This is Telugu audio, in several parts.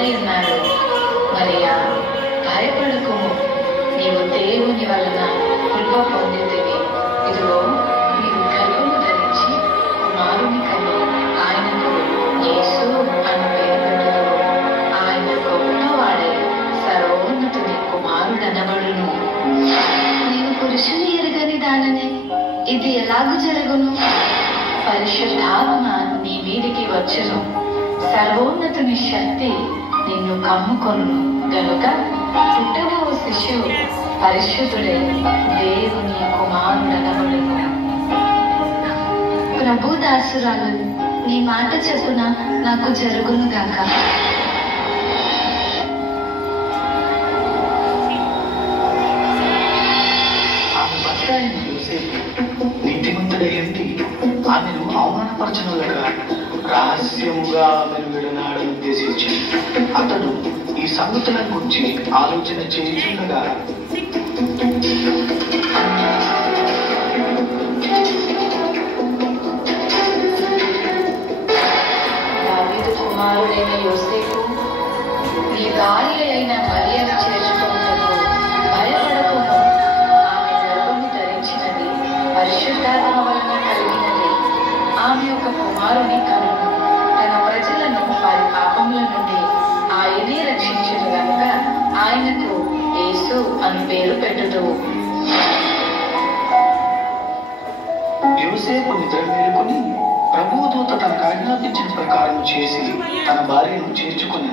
తోడై ఉన్నాడు. మరియా, భయపడకుము, నీవు దేవుని వలన కృప పొందితివి. ఇదిగో, నీవు గర్భము ధరించి కుమారుని కని ఆయనకు యేసు అని పేరు పెట్టుదువు. ఆయన గొప్పవాడై సర్వోన్నతుని కుమారుడనబడును. నేను పురుషుని ఎరుగని దాననే, ఇది ఎలాగూ జరుగును? పరిశుద్ధాత్మ నీ మీదికి వచ్చును, సర్వోన్నతుని శక్తి నిన్ను కమ్ముకొను గనుక పుట్టబో శిశువు పరిశుద్ధుడై దేవుని కుమారుడనబడును. ప్రభు దాసురాలు, నీ మాట చెప్పున నాకు జరుగును గాక. ఆమె భర్త అయిన యోసేపు నీతిమంతుడైంది ఆమెను అవమానపరచనుగా రహస్యముగా ఆమెను విడనాడని ఉద్దేశించి అతడు ఈ సంగతుల గురించి ఆలోచన చేయుచుండగా దావీదు కుమారుడైన యోసేపు, నీ భార్య అయిన మరియను చేర్చుకొనుటకు భయపడకుము. ఆమె గర్భము ధరించినది పరిశుద్ధాత్మ వలన కలిగినది. ఆమె ఒక కుమారుని కనును. తన ప్రజలను వారి పాపముల నుండి ఆయనే రక్షించును గనుక ఆయనకు యేసు అని పేరు పెట్టుదువు. యోసేపు నిద్ర మేలుకొని ప్రభుదూత తనకు ఆజ్ఞాపించిన ప్రకారం చేసి తన భార్యను చేర్చుకుని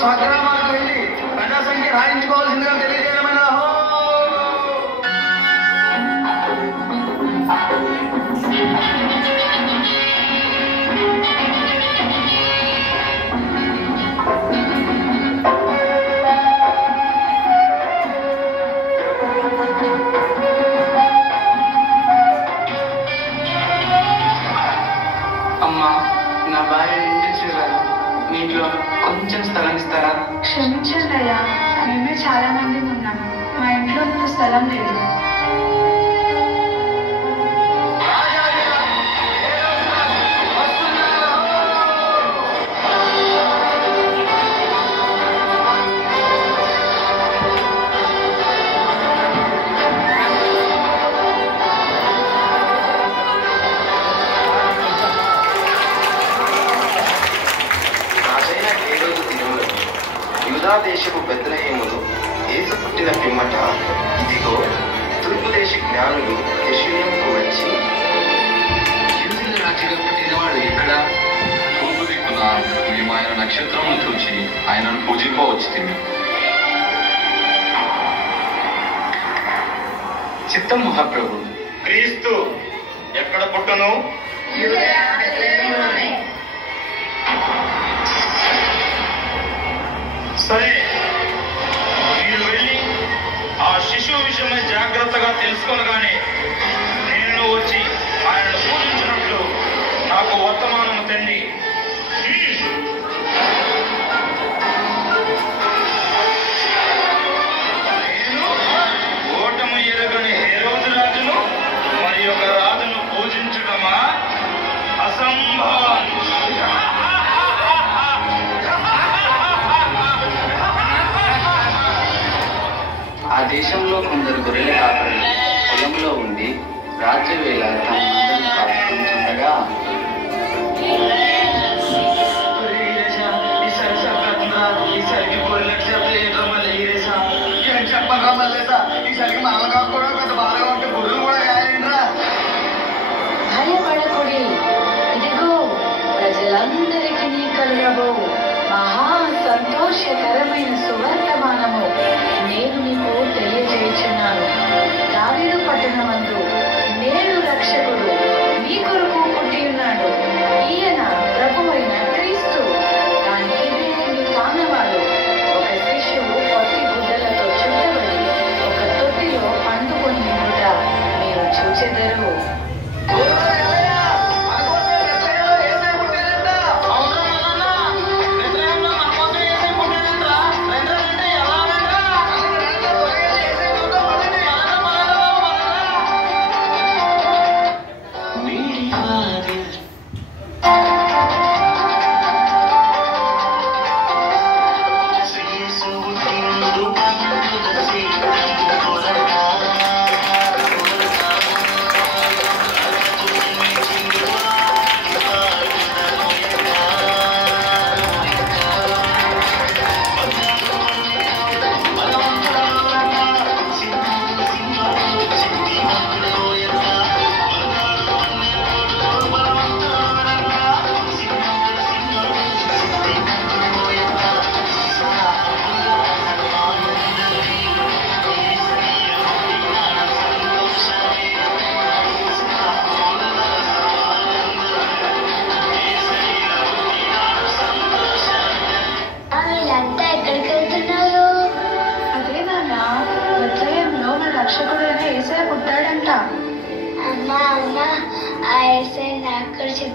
స్వగ్రామాలకు వెళ్ళి ప్రజా సంఖ్య రాయించుకోవాల్సిందిగా తెలియజేయమని. అమ్మా, నా భార్య ఇంటికి చేరారు. మీ ఇంట్లో కొంచెం స్థలం ఇస్తారా? క్షమించండి అయ్యా, మేమే చాలా మంది ఉన్నాం. మా ఇంట్లో ఇంత స్థలం లేదు. దేశపు బెత్లెహేములో యేసు పుట్టిన పిమ్మట ఇదిగో తూర్పు దేశ జ్ఞానులు యెరూషలేముకు వచ్చి, యూదుల రాజుగా పుట్టినవాడు ఎక్కడ? తూర్పు దిక్కున మేము ఆయన నక్షత్రమును చూచి ఆయనను పూజింపవచ్చితిమి. చిత్తం మహాప్రభు. క్రీస్తు ఎక్కడ పుట్టును? సరే, మీరు వెళ్ళి ఆ శిశువు విషయమై జాగ్రత్తగా తెలుసుకొనగానే నేను వచ్చి ఆయనను పూజించినట్లు నాకు వర్తమానము తెండి. నేను ఓటము ఎరగని హేరోదు రాజును మరి ఒక రాజును పూజించడమా? అసంభవం. ఆ దేశంలో కొందరు గొర్రెల కాపరులు పొలంలో ఉండి రాత్రి వేళ తమ మందను కాపుకుంటుండగా ఈసారికి గొర్రెలకు చెప్పలేదు మళ్ళీ ఈరేసా ఏం చెప్పరా మళ్ళీసా? ఈసారికి మామూలు కాకుండా పెద్ద బాగా ఉంటే గొర్రెలు కూడా కాయండిరా. భయపడకుడి, ఇదిగో ప్రజలందరికీ కలుగబో మహా సంతోషకరమైన సువర్తమానము నేను మీకు తెలియజేయుచున్నాను. దావీదు పట్టణమందు నేడు రక్షకుడు మీ కొరకు పుట్టి ఉన్నాడు. ఈయన ప్రభువైన క్రీస్తు. దానికి మీ కానవాడు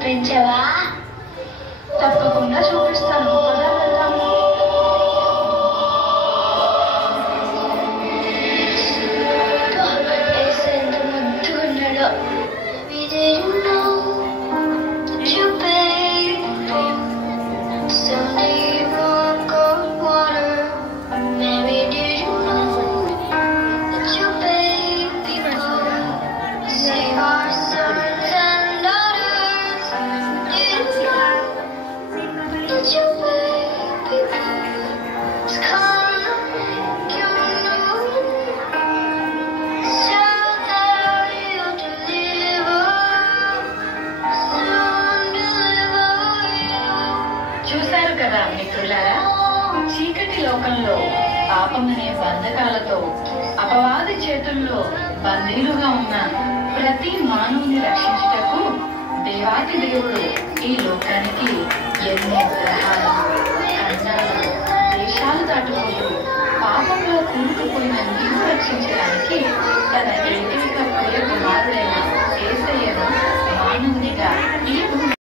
చూపించవా? తప్పకుండా చూపిస్తాను. పద వెళ్దాము. ఎంత ముద్దుగా ఉన్నాడో. We didn't know that your baby someday you walk on water. Maybe did you know that your baby will save our sons and daughters? Did you know that your baby is gonna make you know? So that you deliver, soon deliver you. చూశారు కదా మిత్రులారా, చీకటి లోకంలో పాపమనే బంధకాలతో అపవాది చేతుల్లో బందీలుగా ఉన్న ప్రతి మానవుని రక్షించుటకు దేవాది దేవుడు ఈ లోకానికి ఎన్నో గ్రహాలు